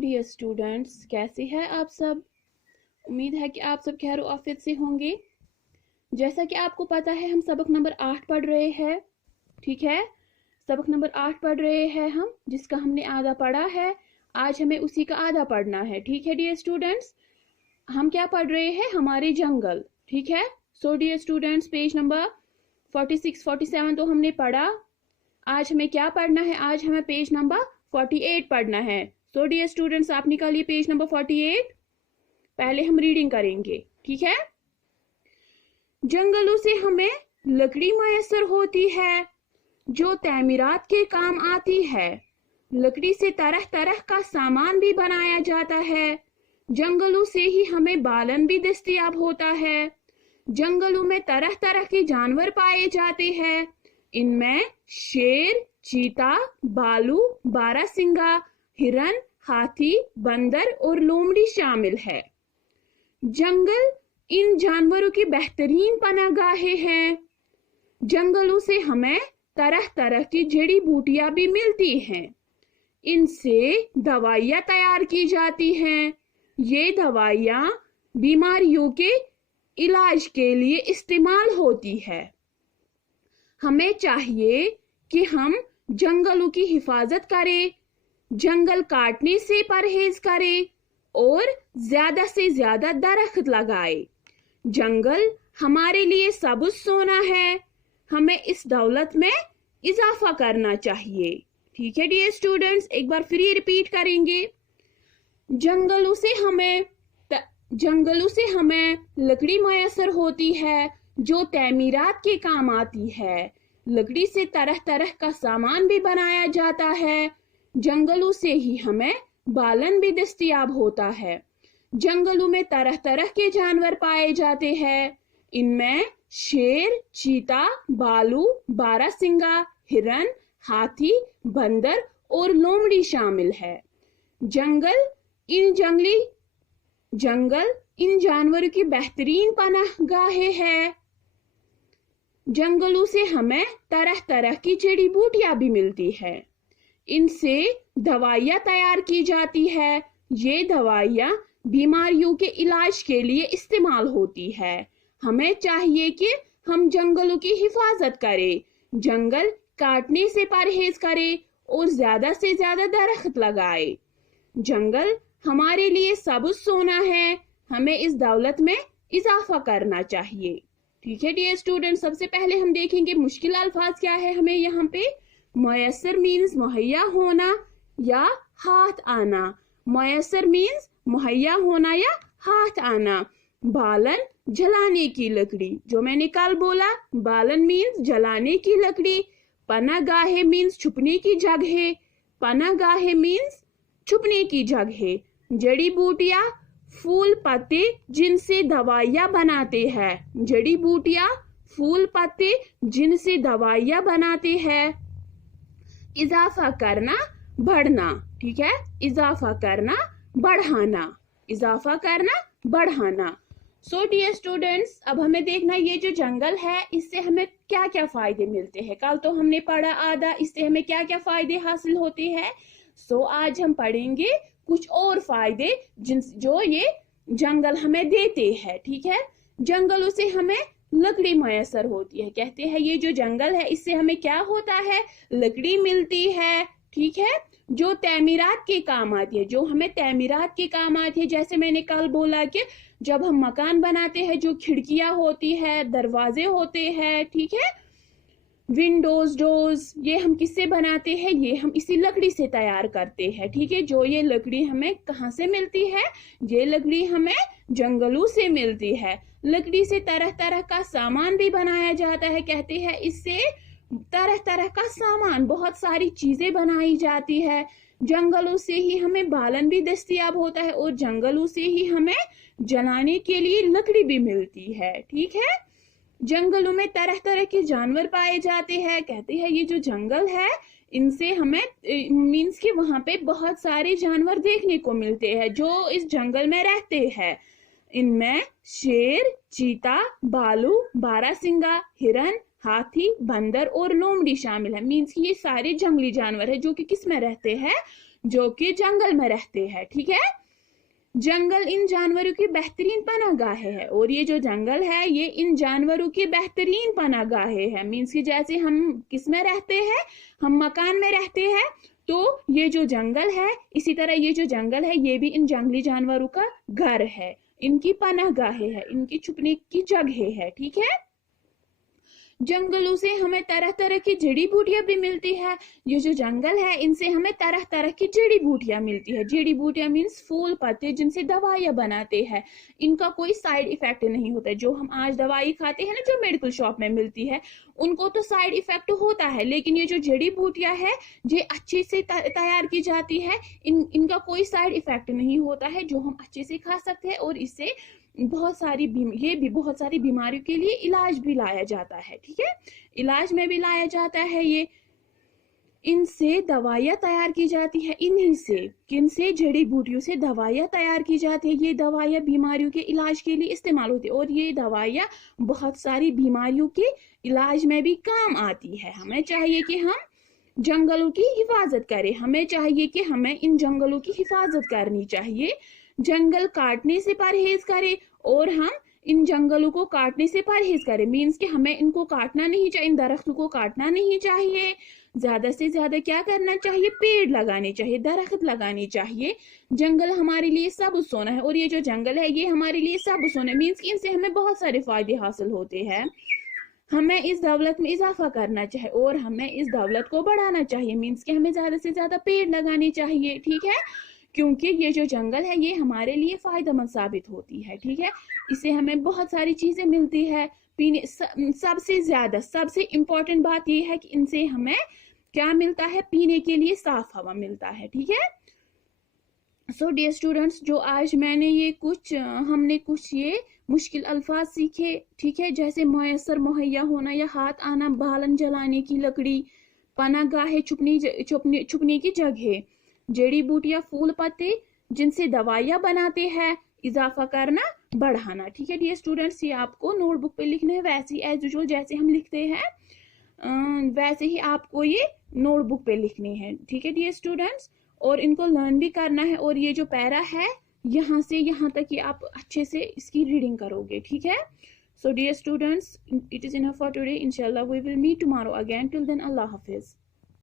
Dear students, कैसे हैं आप सब। उम्मीद है कि आप सब खैर आफियत से होंगे। जैसा कि आपको पता है हम सबक नंबर 8 पढ़ रहे हैं। ठीक है, सबक नंबर 8 पढ़ रहे हैं हम, जिसका हमने आधा पढ़ा है। आज हमें उसी का आधा पढ़ना है। ठीक है डियर स्टूडेंट्स, हम क्या पढ़ रहे हैं, हमारे जंगल। ठीक है, so dear students, page number 46 47 तो हमने पढ़ा। आज हमें क्या पढ़ना है, आज हमें पेज नंबर 48 पढ़ना है। सो डियर स्टूडेंट्स, आप निकालिए पेज नंबर 48। पहले हम रीडिंग करेंगे। ठीक है, जंगलों से हमें लकड़ी मैसर होती है जो तमीरात के काम आती है। लकड़ी से तरह तरह का सामान भी बनाया जाता है। जंगलों से ही हमें बालन भी दस्तयाब होता है। जंगलों में तरह तरह के जानवर पाए जाते हैं। इनमें शेर, चीता, भालू, बारहसिंगा, हिरन, हाथी, बंदर और लोमड़ी शामिल है। जंगल इन जानवरों की बेहतरीन पनाहगाहें हैं। जंगलों से हमें तरह तरह की जड़ी बूटियां भी मिलती हैं। इनसे दवाइयां तैयार की जाती हैं। ये दवाइयां बीमारियों के इलाज के लिए इस्तेमाल होती है। हमें चाहिए कि हम जंगलों की हिफाजत करें, जंगल काटने से परहेज करें और ज्यादा से ज्यादा दरख्त लगाएं। जंगल हमारे लिए सबूत सोना है। हमें इस दौलत में इजाफा करना चाहिए। ठीक है डियर स्टूडेंट्स, एक बार फिर ये रिपीट करेंगे। जंगलों से हमें लकड़ी मैसर होती है जो तमीरात के काम आती है। लकड़ी से तरह तरह का सामान भी बनाया जाता है। जंगलों से ही हमें बालन भी दस्तयाब होता है। जंगलों में तरह तरह के जानवर पाए जाते हैं। इनमें शेर, चीता, भालू, बारहसिंगा, हिरन, हाथी, बंदर और लोमड़ी शामिल है। जंगल इन जानवरों की बेहतरीन पनाहगाहें है। जंगलों से हमें तरह तरह की जड़ी बूटियां भी मिलती है। इनसे दवाइयां तैयार की जाती है। ये दवाइयां बीमारियों के इलाज के लिए इस्तेमाल होती है। हमें चाहिए कि हम जंगलों की हिफाजत करें, जंगल काटने से परहेज करें और ज्यादा से ज्यादा दरख्त लगाएं। जंगल हमारे लिए सबूत सोना है। हमें इस दौलत में इजाफा करना चाहिए। ठीक है डियर स्टूडेंट, सबसे पहले हम देखेंगे मुश्किल अल्फाज क्या है। हमें यहाँ पे मैसर मीन्स मुहैया होना या हाथ आना। मैसर मीन्स मुहैया होना या हाथ आना। बालन जलाने की लकड़ी, जो मैंने कल बोला, बालन मीन्स जलाने की लकड़ी। पनाहगाहें मीन्स छुपने की जगह। पनाहगाहें मीन्स छुपने की जगह। जड़ी बूटियां, फूल पत्ते जिनसे दवाइयां बनाते हैं। जड़ी बूटियां, फूल पत्ते जिनसे दवाइयां बनाते हैं। इजाफा करना, बढ़ना। ठीक है, इजाफा करना, बढ़ाना। इजाफा करना, बढ़ाना। सो डियर स्टूडेंट्स, अब हमें देखना ये जो जंगल है इससे हमें क्या क्या फायदे मिलते हैं। कल तो हमने पढ़ा आधा, इससे हमें क्या क्या फायदे हासिल होते हैं। सो आज हम पढ़ेंगे कुछ और फायदे जो ये जंगल हमें देते हैं। ठीक है, जंगलों से हमें लकड़ी मैसर होती है। कहते हैं ये जो जंगल है इससे हमें क्या होता है, लकड़ी मिलती है। ठीक है, जो तमीरात के काम आती है, जो हमें तमीरात के काम आती है। जैसे मैंने कल बोला कि जब हम मकान बनाते हैं, जो खिड़कियां होती है, दरवाजे होते हैं, ठीक है, विंडोज, डोर्स, ये हम किससे बनाते हैं, ये हम इसी लकड़ी से तैयार करते हैं। ठीक है, जो ये लकड़ी हमें कहाँ से मिलती है, ये लकड़ी हमें जंगलों से मिलती है। लकड़ी से तरह तरह का सामान भी बनाया जाता है। कहते हैं इससे तरह तरह का सामान, बहुत सारी चीजें बनाई जाती है। जंगलों से ही हमें बालन भी दस्तयाब होता है और जंगलों से ही हमें जलाने के लिए लकड़ी भी मिलती है। ठीक है, जंगलों में तरह तरह के जानवर पाए जाते हैं। कहते हैं ये जो जंगल है इनसे हमें मीन्स कि वहां पे बहुत सारे जानवर देखने को मिलते हैं जो इस जंगल में रहते हैं। इनमें शेर, चीता, भालू, बारहसिंगा, हिरन, हाथी, बंदर और लोमड़ी शामिल है। मीन्स कि ये सारे जंगली जानवर है जो कि किस में रहते हैं, जो कि जंगल में रहते हैं, ठीक है। जंगल इन जानवरों की बेहतरीन पनाहगाहें है, और ये जो जंगल है ये इन जानवरों की बेहतरीन पनाहगाहें है। मीन्स कि जैसे हम किस में रहते हैं, हम मकान में रहते हैं, तो ये जो जंगल है, इसी तरह ये जो जंगल है ये भी इन जंगली जानवरों का घर है, इनकी पनाहगाहें है, इनकी छुपने की जगह है, ठीक है। जंगलों से हमें तरह तरह की जड़ी बूटियां भी मिलती है। ये जो जंगल है इनसे हमें तरह तरह की जड़ी बूटियां मिलती है। जड़ी बूटियां मीन्स फूल पत्ते जिनसे दवाइयां बनाते हैं। इनका कोई साइड इफेक्ट नहीं होता है। जो हम आज दवाई खाते हैं ना, जो मेडिकल शॉप में मिलती है, उनको तो साइड इफेक्ट होता है, लेकिन ये जो जड़ी बूटियां है ये अच्छे से तैयार की जाती है, इनका कोई साइड इफेक्ट नहीं होता है, जो हम अच्छे से खा सकते हैं, और इससे बहुत सारी बीमारियों के लिए इलाज भी लाया जाता है, ठीक है। इलाज में भी लाया जाता है ये। इनसे दवाइयाँ तैयार की जाती है, इन्हीं से, किनसे, जड़ी बूटियों से दवाइयाँ तैयार की जाती है। ये दवाइयाँ बीमारियों के इलाज के लिए इस्तेमाल होती है, और ये दवाइयाँ बहुत सारी बीमारियों के इलाज में भी काम आती है। हमें चाहिए कि हम जंगलों की हिफाजत करें, हमें चाहिए कि हमें इन जंगलों की हिफाजत करनी चाहिए। जंगल काटने से परहेज करें, और हम इन जंगलों को काटने से परहेज करें। मीन्स कि हमें इनको काटना नहीं चाहिए, इन दरख्तों को काटना नहीं चाहिए। ज्यादा से ज्यादा क्या करना चाहिए, पेड़ लगाने चाहिए, दरख्त लगाने चाहिए। जंगल हमारे लिए सब सोना है, और ये जो जंगल है ये हमारे लिए सब सोना है। मीन्स कि इनसे हमें बहुत सारे फायदे हासिल होते हैं। हमें इस दौलत में इजाफा करना चाहिए, और हमें इस दौलत को बढ़ाना चाहिए। मीन्स कि हमें ज्यादा से ज्यादा पेड़ लगाने चाहिए, ठीक है, क्योंकि ये जो जंगल है ये हमारे लिए फायदेमंद साबित होती है, ठीक है। इससे हमें बहुत सारी चीजें मिलती है पीने। सबसे ज्यादा सबसे इम्पोर्टेंट बात ये है कि इनसे हमें क्या मिलता है, पीने के लिए साफ हवा मिलता है, ठीक है। सो डियर स्टूडेंट्स, जो आज हमने कुछ ये मुश्किल अल्फाज सीखे, ठीक है, जैसे मुयस्सर मुहैया होना या हाथ आना, बालन जलाने की लकड़ी, पनाहगाहें, छुपने की जगह, जड़ी बूटियां, फूल पत्ते जिनसे दवाइयां बनाते हैं, इजाफा करना, बढ़ाना, ठीक है डियर स्टूडेंट्स। ये आपको नोटबुक पे लिखना है, वैसे ही एज यूजुअल जैसे हम लिखते हैं वैसे ही आपको ये नोटबुक पे लिखने हैं, ठीक है डियर स्टूडेंट्स। और इनको लर्न भी करना है, और ये जो पैरा है यहाँ से यहाँ तक ये आप अच्छे से इसकी रीडिंग करोगे, ठीक है। So dear students, it is enough for today. Inshallah we will meet tomorrow again. Till then, Allah Hafiz.